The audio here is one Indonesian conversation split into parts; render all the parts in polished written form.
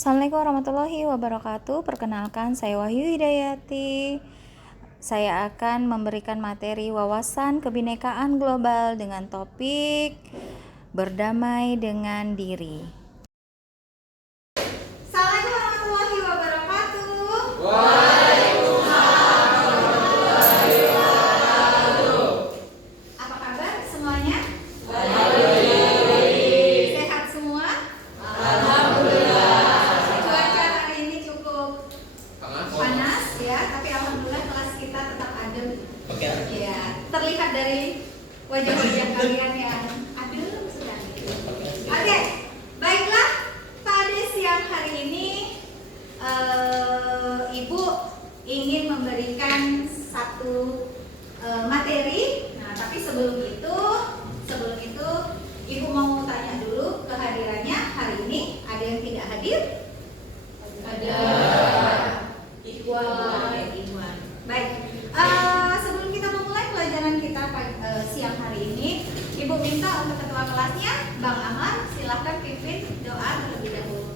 Assalamualaikum warahmatullahi wabarakatuh. Perkenalkan, saya Wahyu Hidayati. Saya akan memberikan materi wawasan kebinekaan global dengan topik berdamai dengan diri. Assalamualaikum warahmatullahi wabarakatuh. Apa kabar semuanya? Sehat semua? Cuaca hari ini cukup panas ya, tapi alhamdulillah kelas kita tetap adem. Ya, terlihat dari wajah-wajah kalian yang adem sekali. Oke, baiklah, pada siang hari ini Ibu ingin memberikan satu materi. Nah, tapi sebelum itu Ibu mau tanya dulu kehadirannya hari ini. Ada yang tidak hadir? Ada. Ikhwan. Baik. Sebelum kita memulai pelajaran kita siang hari ini, Ibu minta untuk ketua kelasnya, Bang Amar, silahkan pimpin doa terlebih dahulu.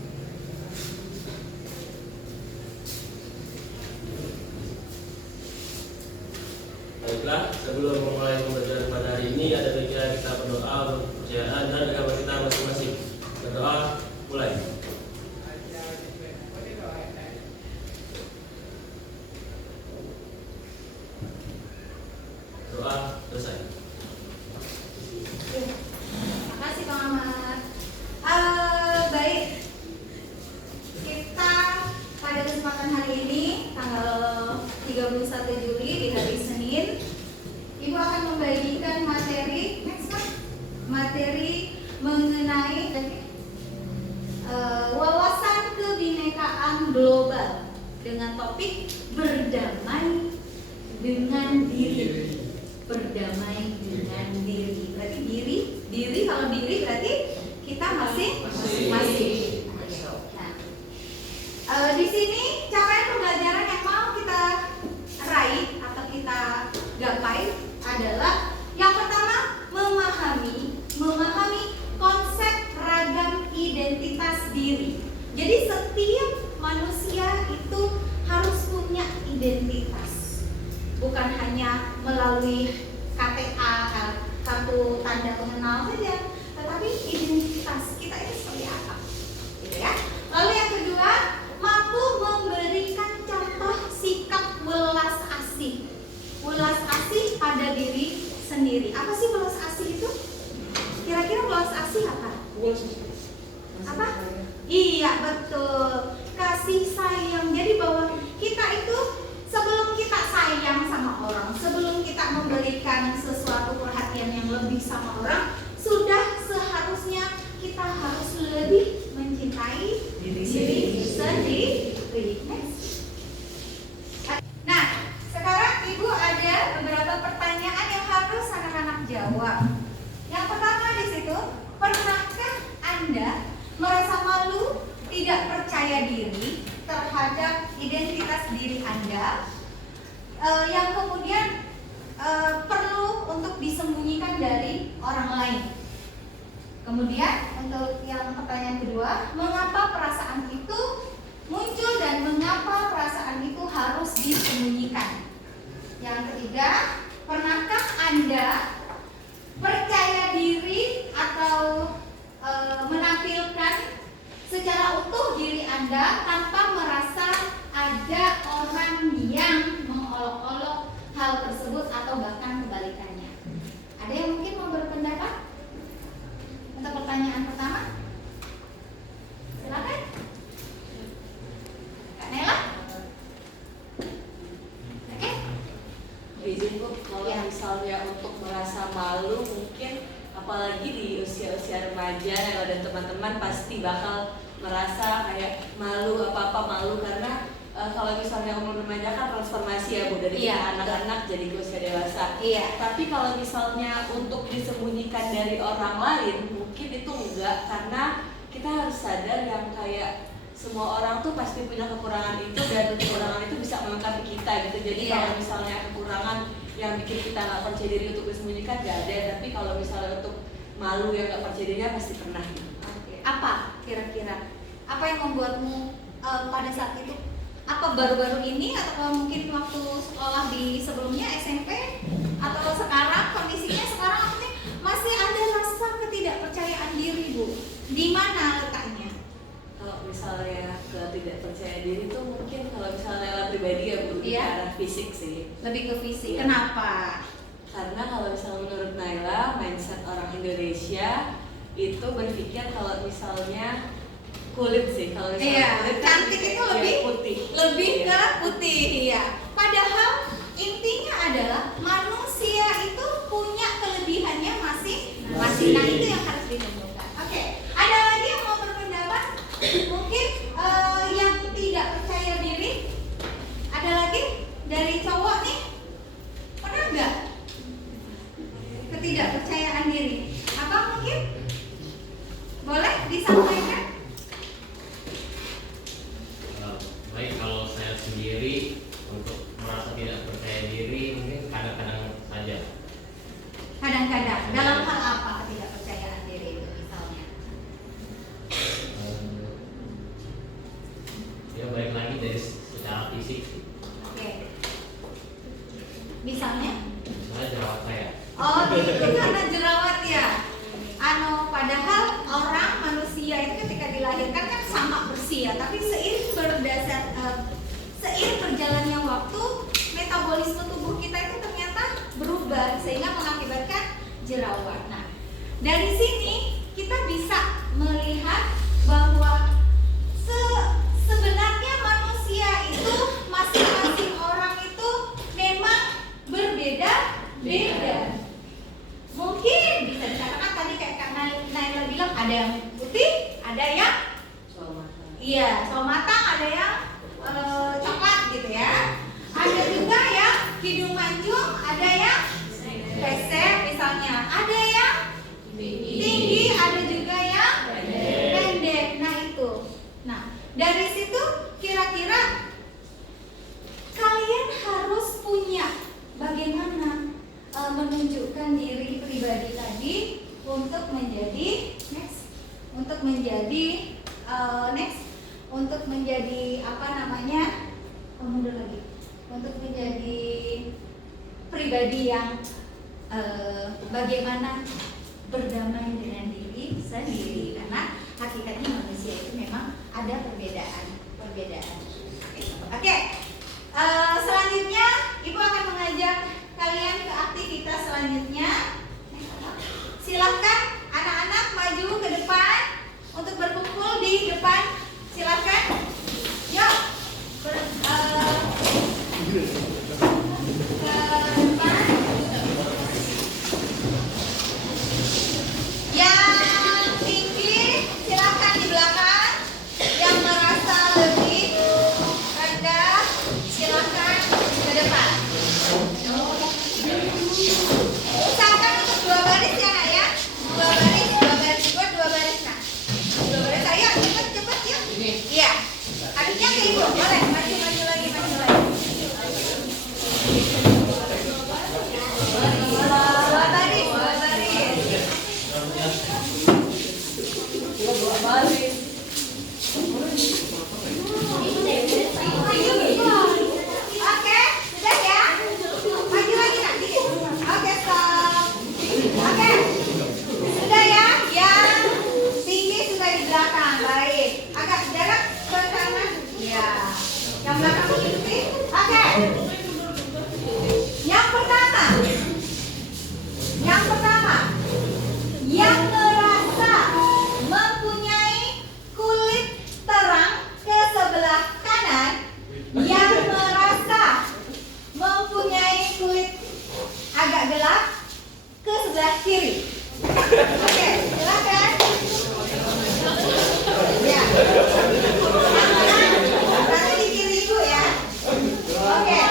Baiklah, sebelum memulai pembelajaran pada hari ini, ada baiknya kita berdoa untuk kepercayaan dan agama kita masing-masing. Berdoa, mulai. Doa selesai. Terima kasih Bang Ahmad. Baik, kita pada kesempatan hari ini tanggal 31 Juli di hari Senin, Ibu akan membagikan materi mengenai wawasan kebinekaan global dengan topik berdamai dengan diri. Berdamai dengan diri. Berarti diri kalau diri berarti kita masing-masing. Nah, di sini capaian pembelajaran yang mau kita raih atau kita gapai adalah yang pertama, memahami konsep ragam identitas diri. Jadi setiap manusia itu harus punya identitas. Bukan hanya melalui KTA, kartu tanda pengenal saja, tetapi identitas kita itu seperti apa, gitu ya. Lalu yang kedua, mampu memberikan contoh sikap welas asih pada diri sendiri. Apa sih welas asih itu? Kira-kira welas asih apa? Apa? Iya, betul. Kasih sayang. Jadi bahwa kita itu sebelum kita sayang sama orang, sebelum kita memberikan sesuatu perhatian yang lebih sama orang, sudah seharusnya kita harus lebih mencintai diri sendiri. Next. Nah, sekarang Ibu ada beberapa pertanyaan yang harus anak-anak jawab. Yang pertama di situ, pernahkah Anda merasa malu, tidak percaya diri terhadap identitas diri Anda, yang kemudian perlu untuk disembunyikan dari orang lain? Kemudian untuk yang pertanyaan kedua, mengapa perasaan itu muncul dan mengapa perasaan itu harus disembunyikan? Yang ketiga, pernahkah Anda percaya diri atau menampilkan secara utuh diri Anda tanpa merasa ada orang yang mengolok-olok hal tersebut atau bahkan kebalikannya? Ada yang mungkin mau berpendapat untuk pertanyaan pertama? Silakan, Kak Nela. Oke. Izin Bu, kalau Ya. misalnya untuk merasa malu, mungkin apalagi di usia-usia remaja yang ada teman-teman pasti bakal merasa kayak malu malu karena kalau misalnya umur remaja kan transformasi ya Bu, dari Iya, kita anak-anak jadi ke usia dewasa. Iya. Tapi kalau misalnya untuk disembunyikan dari orang lain, mungkin itu enggak, karena kita harus sadar yang kayak semua orang tuh pasti punya kekurangan itu dan kekurangan itu bisa melengkapi kita gitu. Jadi Iya. kalau misalnya kekurangan yang bikin kita nggak percaya diri untuk disembunyikan nggak ada, tapi kalau misalnya untuk malu yang nggak percaya dirinya pasti pernah gitu. Oke. Apa kira-kira Apa yang membuatmu pada saat itu? Apa baru-baru ini atau mungkin waktu sekolah di sebelumnya SMP atau sekarang kondisinya sekarang apa masih ada rasa ketidakpercayaan diri, Bu? Di mana letaknya? Kalau misalnya tidak percaya diri itu mungkin kalau misalnya Nela pribadi ya Bu, Iya. ke arah fisik sih. Lebih ke fisik. Iya. Kenapa? Karena kalau misalnya menurut Naila, mindset orang Indonesia itu berpikir kalau misalnya kulit sih, kalau misalnya Iya, kulit kan cantik itu ya lebih putih. lebih Iya. ke putih ya. Padahal intinya adalah manusia itu punya kelebihannya masing-masing. Nah, itu yang harus ditentukan. Oke, ada lagi yang mau berpendapat? Mungkin yang tidak percaya diri. Ada lagi dari cowok nih? Pernah nggak ketidakpercayaan diri? Apa mungkin? Boleh disampaikan? Baik, kalau saya sendiri untuk merasa tidak percaya diri mungkin kadang-kadang saja. Kadang-kadang dalam hal apa ketidakpercayaan diri itu misalnya? Ya baik lagi dari secara fisik sih. Oke. Misalnya? Misalnya jerawat saya. Oh gitu karena jerawat ya. Padahal orang manusia itu ketika dilahirkan kan sama bersih ya, tapi seiring berjalannya waktu metabolisme tubuh kita itu ternyata berubah sehingga mengakibatkan jerawat. Nah, dari sini kita bisa melihat bahwa sebenarnya manusia itu masing-masing orang itu memang berbeda-beda. Mungkin bisa dikatakan tadi kayak Kak Naila bilang ada yang putih, ada yang soal matang, ada yang coklat gitu ya. Ada juga yang hidung mancung, ada yang pesek misalnya, ada yang tinggi, ada juga yang pendek. Nah itu. Nah dari situ kira-kira kalian harus punya bagaimana menunjukkan diri pribadi tadi untuk menjadi untuk menjadi apa namanya mundur lagi untuk menjadi pribadi yang bagaimana berdamai dengan diri sendiri karena hakikatnya manusia itu memang ada perbedaan. Oke. Selanjutnya Ibu akan mengajak kalian ke aktivitas selanjutnya. Silakan anak-anak maju ke depan untuk berkumpul di depan. Silakan. Yuk. Ke depan. Yang tinggi silakan di belakang. Yang merasa lebih rendah silakan ke depan. Usahakan untuk 2 baris ya Nak ya. 2 baris buat 2 baris Nak. 2 baris ayo cepet yuk. Iya. Adiknya ke Ibu boleh maju lagi. 2 baris. Oke, sudah ya. Maju lagi nanti. Oke, stop. Oke. Sudah ya. Yang tinggi sudah di belakang. Baik. Agak jarak ke kanan. Ya. Yang belakang mengikuti. Oke. Yang pertama. Yang merasa mempunyai kulit terang ke sebelah kanan, yang merasa mempunyai kulit agak gelap ke sebelah kiri. Oke, silakan. Ya. Nanti di kiri Ibu ya. Oke.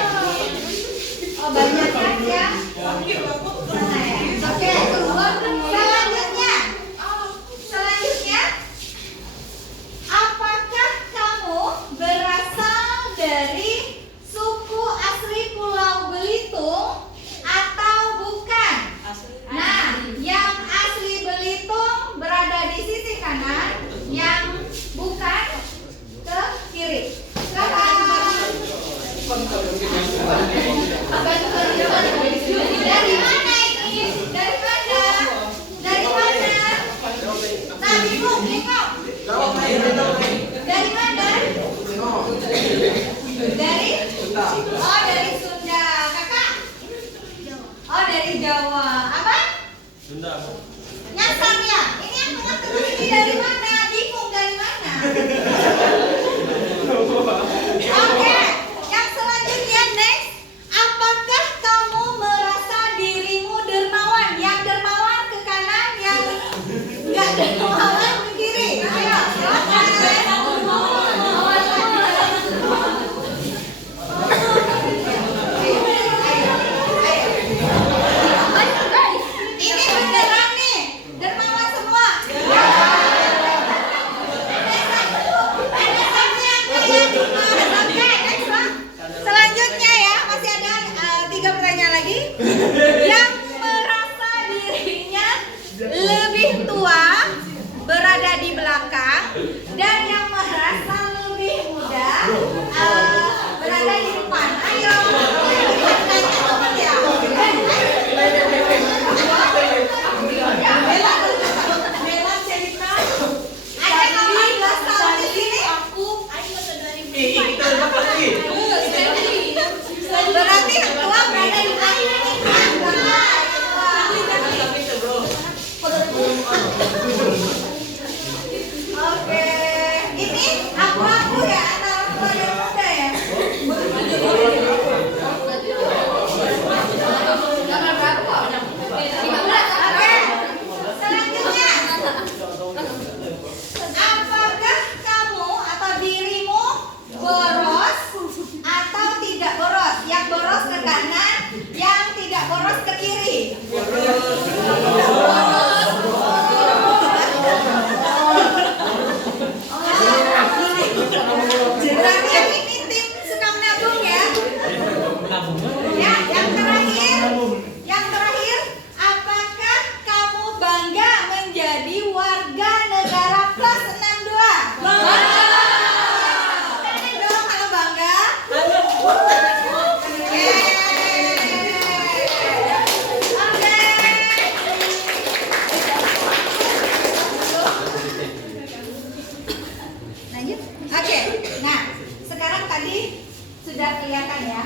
Sudah kelihatan ya.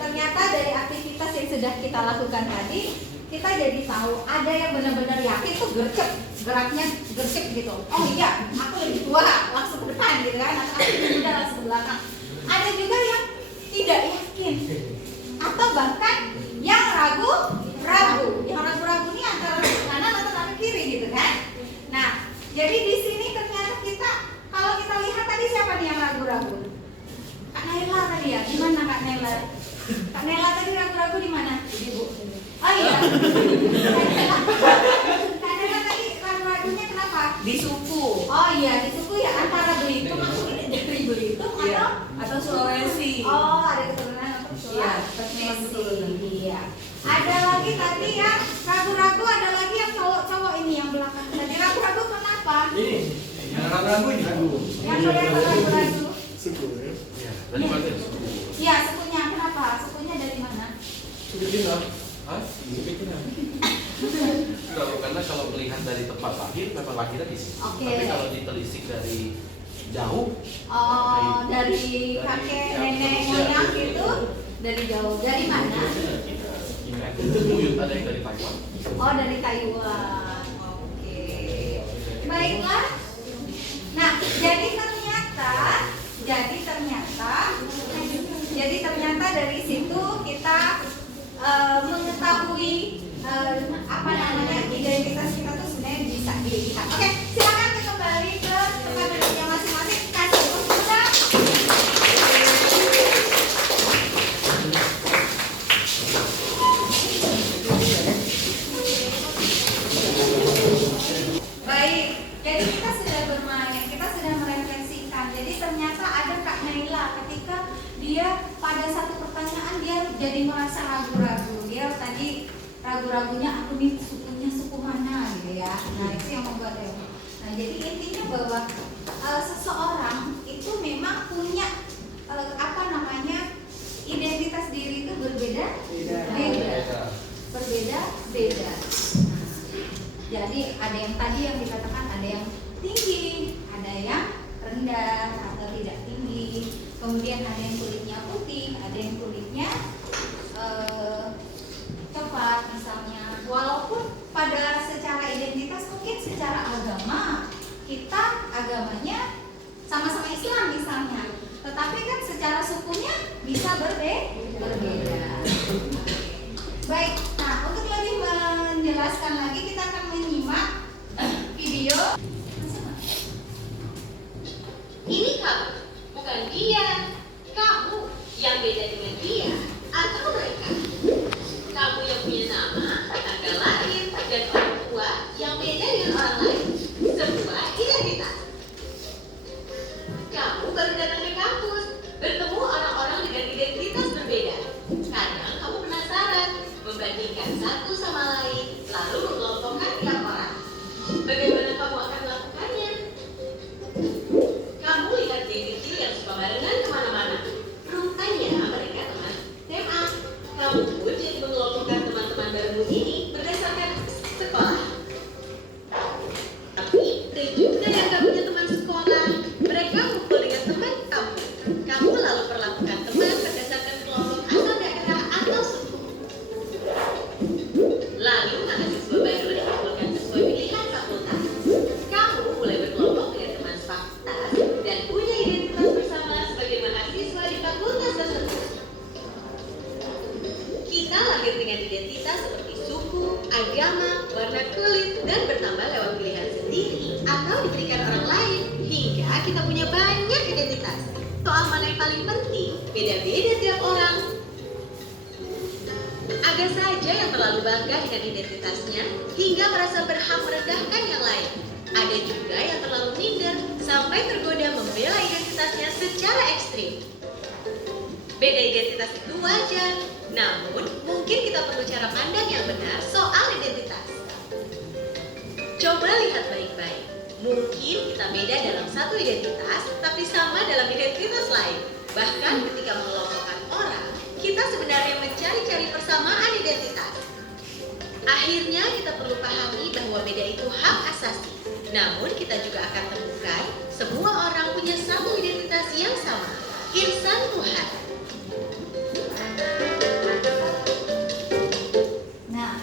Ternyata dari aktivitas yang sudah kita lakukan tadi, kita jadi tahu ada yang benar-benar yakin tuh gercep, geraknya gercep gitu. Oh iya, aku lebih tua, langsung ke depan gitu kan. Aku lebih muda, langsung ke belakang. Ada juga yang tidak yakin, atau bahkan yang ragu-ragu. Yang ragu-ragu ini antara kanan atau kanan kiri gitu kan. Nah, jadi di sini ternyata kita, kalau kita lihat tadi siapa nih yang ragu-ragu? Kak Naila tadi ya, gimana Kak Naila? Kak Naila tadi ragu-ragu di mana? Ibu. Oh iya. Kak Naila tadi ragu-ragunya kenapa? Di suku Oh iya, di suku ya antara Belitung, aku tidak dari Belitung atau Sulawesi. Oh, ada keturunan untuk Iya, Sulawesi. Iya. Ada lagi tadi yang ragu-ragu, ada lagi yang cowok-cowok ini yang belakang. Tadi ragu-ragu kenapa? Ini yang ragu-ragu ini. Yang kelihatan ragu-ragu. Dari mana? Iya, sukunya kenapa? Sukunya dari mana? Filipina. Hah? Filipina. Enggak, karena kalau melihat dari tempat lahir memang lahirnya di sini. Oke. Tapi kalau ditelisik dari jauh, Oh, dari kakek, nenek, moyang gitu, dari jauh. Dari mana? buyut ada yang dari Taiwan. Oh, dari Taiwan. Oke. Baiklah. Nah, jadi ternyata dari situ kita mengetahui apa namanya identitas kita tuh sebenarnya bisa dilihat. Oke, silakan kita kembali ke tempat duduknya masing-masing. Kasih tepuk tangan. Baik, jadi kita sudah bermain, kita sudah merefleksikan. Jadi ternyata ada Kak Naila ketika dia pada satu pertanyaan dia jadi merasa ragu-ragu. Dia tadi ragu-ragunya aku nih sukunya suku mana gitu ya. Nah itu yang membuat dia. Nah jadi intinya bahwa seseorang itu memang punya apa namanya identitas diri itu berbeda-beda. Berbeda-beda. Jadi ada yang tadi yang dikatakan ada yang tinggi, ada yang rendah atau tidak tinggi. Kemudian ada yang kulitnya putih, ada yang kulitnya coklat misalnya. Walaupun pada secara identitas mungkin secara agama kita agamanya sama-sama Islam misalnya, tetapi kan secara sukunya bisa berbeda. Baik, nah untuk lebih menjelaskan lagi kita akan menyimak video. Ini kamu, bukan dia. Kamu yang beda dengan dia atau mereka. Kamu yang punya nama, tanggal lahir, dan orang tua yang beda dengan orang lain. Semua identitas. Kamu baru datang ke kampus, bertemu orang-orang dengan identitas berbeda. Kadang kamu penasaran, membandingkan satu sama lain, lalu mengelompokkan tiap orang. Bagaimana kamu akan melakukannya? Kamu lihat geng kecil yang suka barengan kemana-mana. Rupanya mereka teman SMA. Kamu pun jadi mengelompokkan teman-teman baru ini berdasarkan sekolah. Tapi ada juga yang gak punya teman sekolah. Mereka ngumpul dengan teman kamu. Kamu lalu perlakukan teman berdasarkan kelompok asal daerah atau suku. Lalu mahasiswa baru dikumpulkan sesuai pilihan fakultas. Kamu mulai berkelompok dengan teman fakultas dan punya identitas bersama sebagai mahasiswa di fakultas tersebut. Kita lahir dengan identitas seperti suku, agama, warna kulit, dan bertambah lewat pilihan sendiri atau diberikan orang lain hingga kita punya banyak identitas. Soal mana yang paling penting, beda-beda tiap orang. Ada saja yang terlalu bangga dengan identitasnya hingga merasa berhak merendahkan yang lain. Ada juga yang terlalu minder sampai tergoda membela identitasnya secara ekstrim. Beda identitas itu wajar, namun mungkin kita perlu cara pandang yang benar soal identitas. Coba lihat baik-baik. Mungkin kita beda dalam satu identitas, tapi sama dalam identitas lain. Bahkan ketika mengelompokkan orang, kita sebenarnya mencari-cari persamaan identitas. Akhirnya kita perlu pahami bahwa beda itu hak asasi. Namun kita juga akan temukan semua orang punya satu identitas yang sama. insan Tuhan. Nah,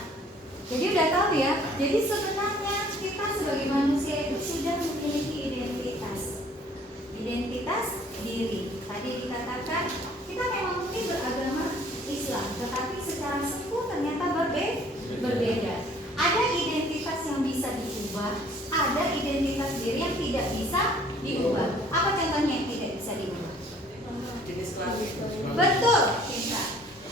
jadi udah tahu ya. Jadi sebenarnya kita sebagai manusia itu sudah memiliki identitas. Identitas diri. Tadi dikatakan kita memang mungkin beragama Islam, tetapi secara sempurna ternyata berbeda. Ada identitas yang bisa diubah, ada identitas diri yang tidak bisa diubah. Apa contohnya yang tidak bisa diubah? Jenis kelamin. Betul, Cinta.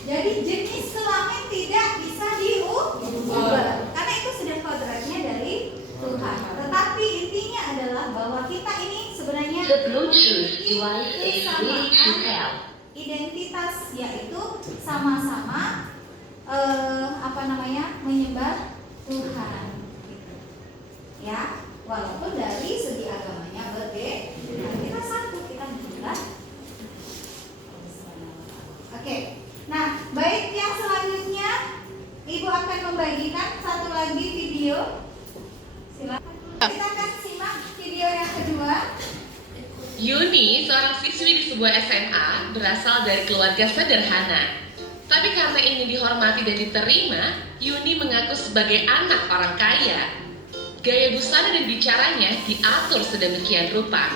Jadi jenis kelamin tidak bisa diubah, karena itu sudah kodratnya dari Tuhan. Tetapi intinya adalah bahwa kita ini sebenarnya memiliki kesamaan identitas, yaitu sama-sama menyembah Tuhan, gitu. Ya, walaupun dari segi agamanya berbeda. Nah, kita satu, kita menyembah. Oke. Nah, baik, yang selanjutnya Ibu akan membagikan satu lagi video. Silakan. Kita akan simak video yang kedua. Yuni, seorang siswi di sebuah SMA, berasal dari keluarga sederhana. Tapi karena ingin dihormati dan diterima, Yuni mengaku sebagai anak orang kaya. Gaya busana dan bicaranya diatur sedemikian rupa.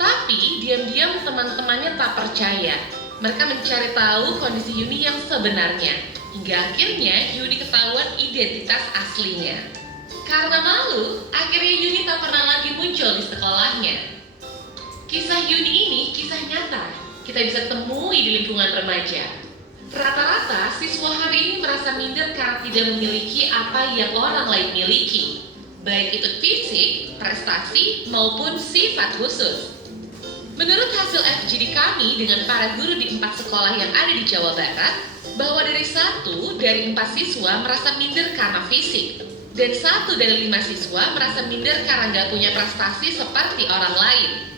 Tapi diam-diam teman-temannya tak percaya. Mereka mencari tahu kondisi Yuni yang sebenarnya. Hingga akhirnya Yuni ketahuan identitas aslinya. Karena malu, akhirnya Yuni tak pernah lagi muncul di sekolahnya. Kisah Yuni ini kisah nyata, kita bisa temui di lingkungan remaja. Rata-rata siswa hari ini merasa minder karena tidak memiliki apa yang orang lain miliki, baik itu fisik, prestasi, maupun sifat khusus. Menurut hasil FGD kami dengan para guru di 4 sekolah yang ada di Jawa Barat, bahwa dari 1 dari 4 siswa merasa minder karena fisik, dan 1 dari 5 siswa merasa minder karena nggak punya prestasi seperti orang lain.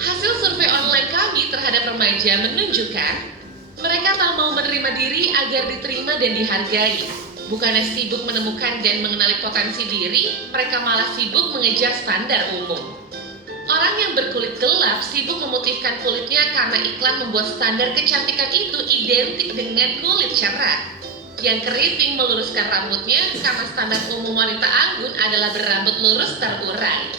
Hasil survei online kami terhadap remaja menunjukkan mereka tak mau menerima diri agar diterima dan dihargai. Bukannya sibuk menemukan dan mengenali potensi diri, mereka malah sibuk mengejar standar umum. Orang yang berkulit gelap sibuk memutihkan kulitnya karena iklan membuat standar kecantikan itu identik dengan kulit cerah. Yang keriting meluruskan rambutnya karena standar umum wanita anggun adalah berambut lurus terurai.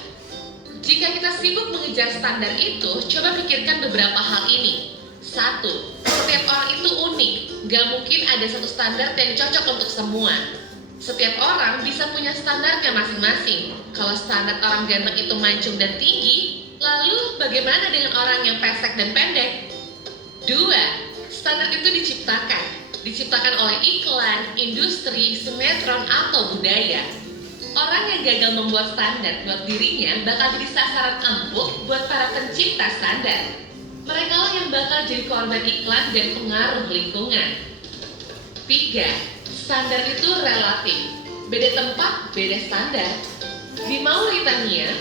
Jika kita sibuk mengejar standar itu, coba pikirkan beberapa hal ini. 1. Setiap orang itu unik, gak mungkin ada satu standar yang cocok untuk semua. Setiap orang bisa punya standarnya masing-masing. Kalau standar orang ganteng itu mancung dan tinggi, lalu bagaimana dengan orang yang pesek dan pendek? 2. Standar itu diciptakan oleh iklan, industri, sinetron, atau budaya. Orang yang gagal membuat standar buat dirinya bakal jadi sasaran empuk buat para pencipta standar. Mereka lah yang bakal jadi korban iklan dan pengaruh lingkungan. 3. Standar itu relatif. Beda tempat, beda standar. Di Mauritania.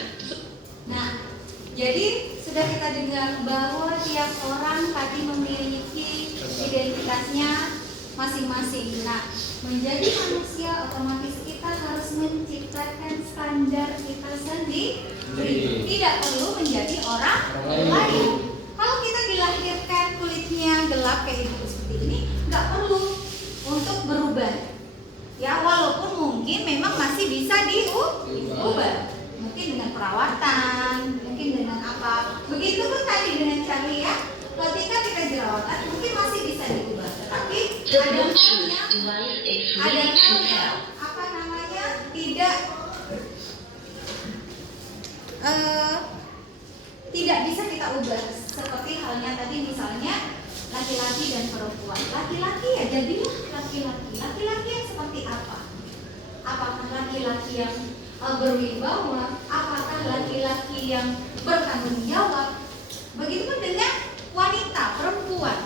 Nah, jadi sudah kita dengar bahwa tiap orang tadi memiliki identitasnya masing-masing. Nah, menjadi manusia otomatis kita harus menciptakan standar kita sendiri. Tidak perlu menjadi orang lain. Kalau kita dilahirkan kulitnya gelap kayak ibu seperti ini, nggak perlu untuk berubah. Ya, walaupun mungkin memang masih bisa diubah. Mungkin dengan perawatan, mungkin dengan apa. Begitu pun tadi dengan Charlie ya. Ketika kita jerawatan mungkin masih bisa diubah. Tapi ada hal yang tidak bisa kita ubah. Seperti halnya tadi misalnya laki-laki dan perempuan. Laki-laki ya jadilah laki-laki. Laki-laki yang seperti apa? Apakah laki-laki yang berwibawa? Apakah laki-laki yang bertanggung jawab? Begitupun dengan wanita,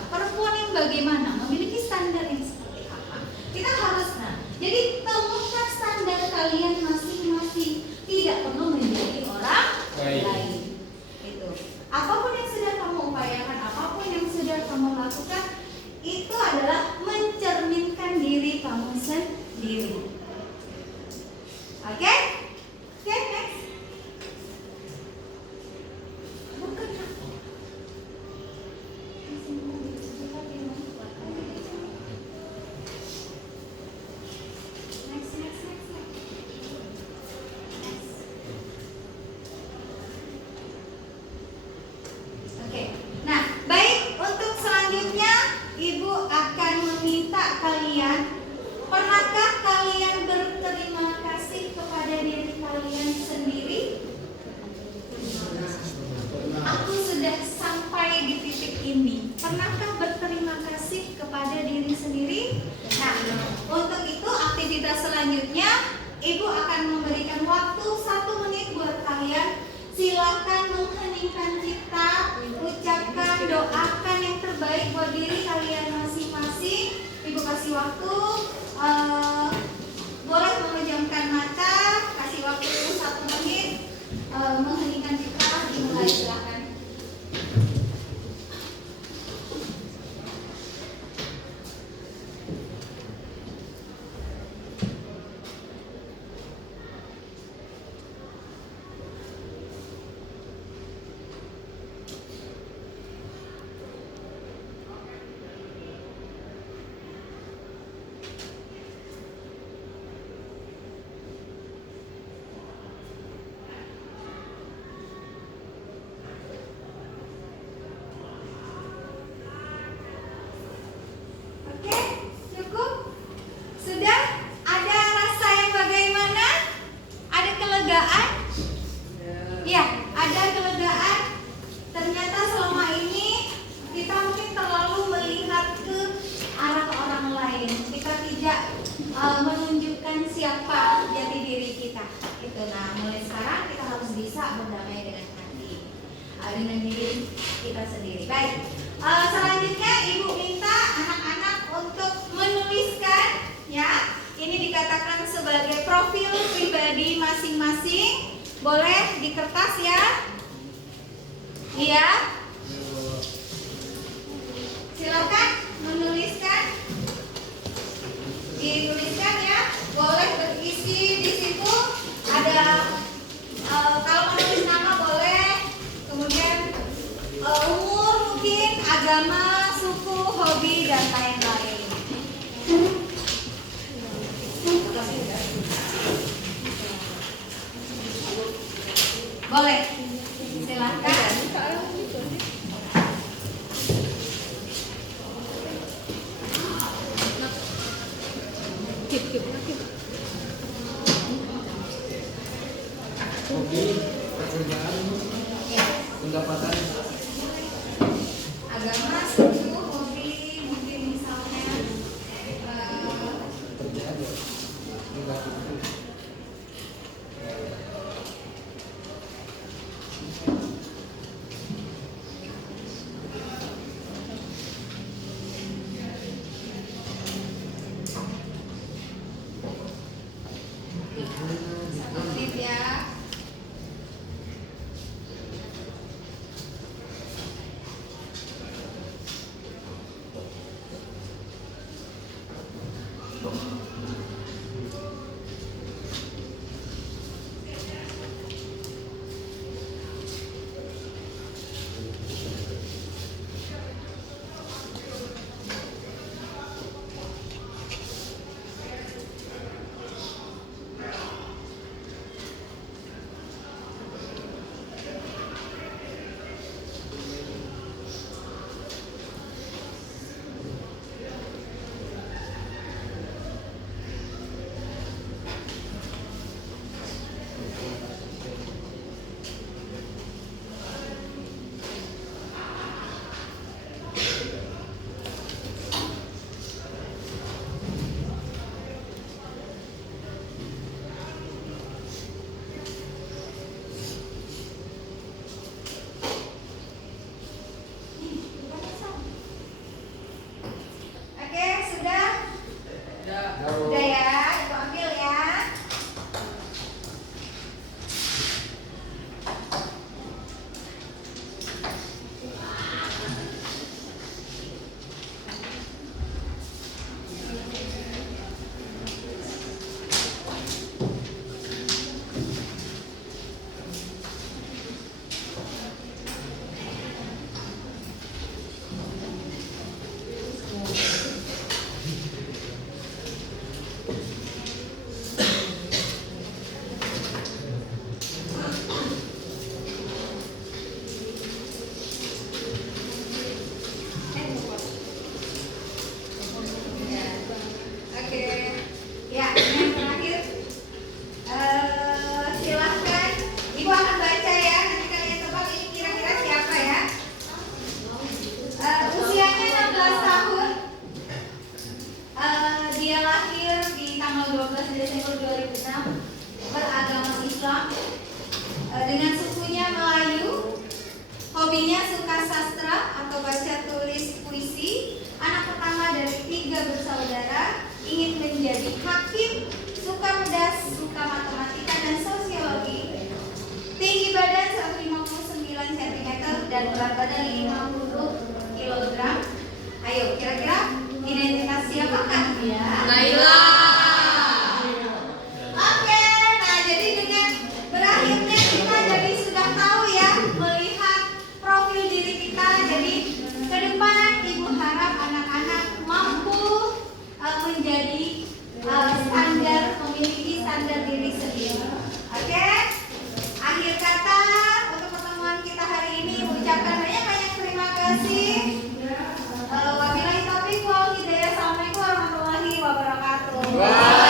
perempuan yang bagaimana? Memiliki standar yang seperti apa? Kita harus jadi temukan standar kalian masing-masing. Tidak perlu menjadi orang lain. Itu. Apapun yang sudah kamu upayakan, apapun yang sudah kamu lakukan, itu adalah mencerminkan diri kamu sendiri. Oke, next. doakan yang terbaik buat diri kalian masing-masing. Ibu kasih waktu, boleh memejamkan mata, kasih waktu 1 menit, mengheningkan cipta, dimulai silakan. Oke, cukup? Sudah? Ada rasa yang bagaimana? Ada kelegaan? Ya, ada kelegaan. Ternyata selama ini kita mungkin terlalu melihat ke arah orang lain. Kita tidak menunjukkan siapa jati diri kita. Itu. Nah, mulai sekarang kita harus bisa berdamai dengan hati, dengan diri kita sendiri. Baik. Selanjutnya Ibu minta anak-anak untuk menuliskan, ya. Ini dikatakan sebagai profil pribadi masing-masing. Boleh di kertas ya? Iya. Silakan menuliskan. Dituliskan ya. Boleh berisi di situ ada kalau menulis nama boleh, kemudian umur mungkin, agama, suku, hobi dan lain-lain. Boleh, silakan. Hobi, pekerjaan, pendapatan. Agama, suku, hobi, mungkin misalnya Kerjaan ya, negatif. tiga bersaudara ingin menjadi hakim, suka pedas, suka matematika dan sosiologi. Tinggi badan 159 cm dan berat badan 50 kg. Ayo, kira-kira identitas siapakah dia? Naila. Oke, nah jadi dengan berakhirnya kita jadi sudah tahu ya melihat profil diri kita. Jadi ke depan Ibu harap anak-anak mampu menjadi standar, memiliki standar diri sendiri. Oke? Akhir kata untuk pertemuan kita hari ini ucapkan banyak terima kasih. Wabillahi taufiq wal hidayah. Assalamualaikum warahmatullahi wabarakatuh.